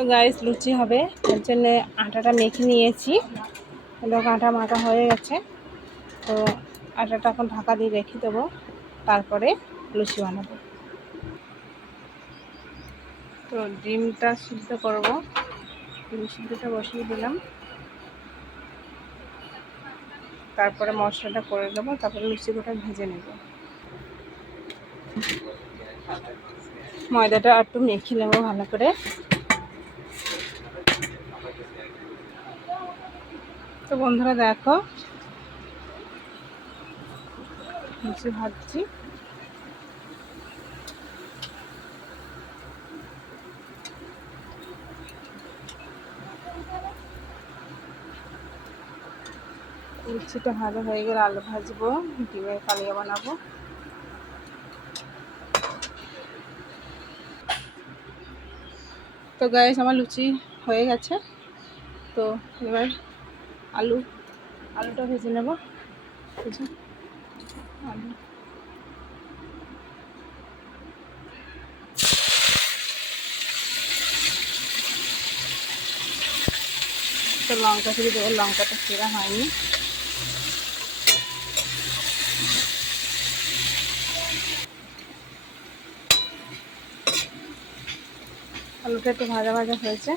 তো গাইস লুচি হবে, তার জন্য আটাটা মেখে নিয়েছি। দেখো আটা মাখা হয়ে গেছে। তো আটাটা এখন ঢাকা দিয়ে রেখে দেবো, তারপরে লুচি বানাবো। তো ডিমটা সিদ্ধ করবো, ডিম সিদ্ধটা বসিয়ে দিলাম। তারপরে মশলাটা করে দেবো, তারপরে লুচিগুলো ভেজে নেব। ময়দাটা একটু মেখে নেবো ভালো করে। তো বন্ধুরা দেখো লুচি ভাজছি। লুচিটা ভালো হয়ে গেলে আলু ভাজবো, ডিমের কালিয়া বানাবো। তো গাইস আমার লুচি হয়ে গেছে। তো এবার আলুটা ভেজে নেব। আলু তো লঙ্কা থেকে দেবো, লঙ্কাটা সেরা হয়নি। আলুটা একটু ভাজা ভাজা হয়েছে,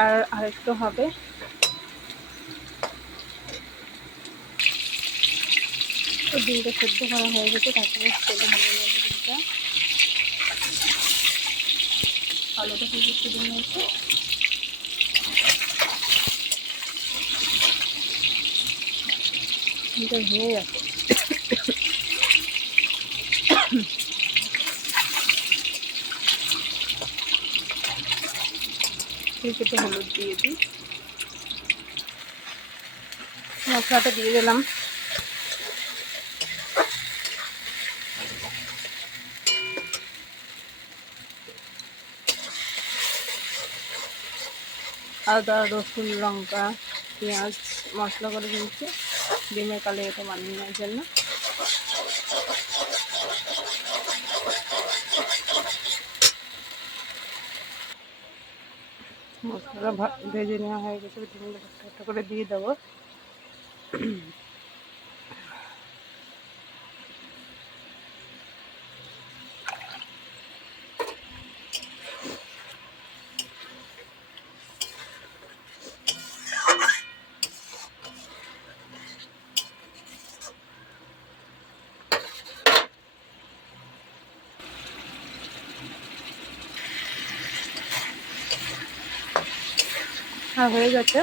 আর আরেকটু হবে। তো ডিমটা সেদ্ধ করা হয়ে গেছে, তারপরে তেলে ভেজে নেব ডিমটা। আলুটা থেকে একটু দিয়ে নিয়েছে। ডিমটা ভেঙে যাচ্ছে। একটু হলুদ দিয়ে দিই, মশলাটা দিয়ে দিলাম। আদা রসুন লঙ্কা পেঁয়াজ মশলা করে দিয়েছি ডিমের কালিয়াটা বানিয়ে নেওয়ার জন্য। মশলাটা ভেজে নেওয়া হয়ে গেছে, ডিমটা একটা করে দিয়ে দেবো। হয়ে গেছে।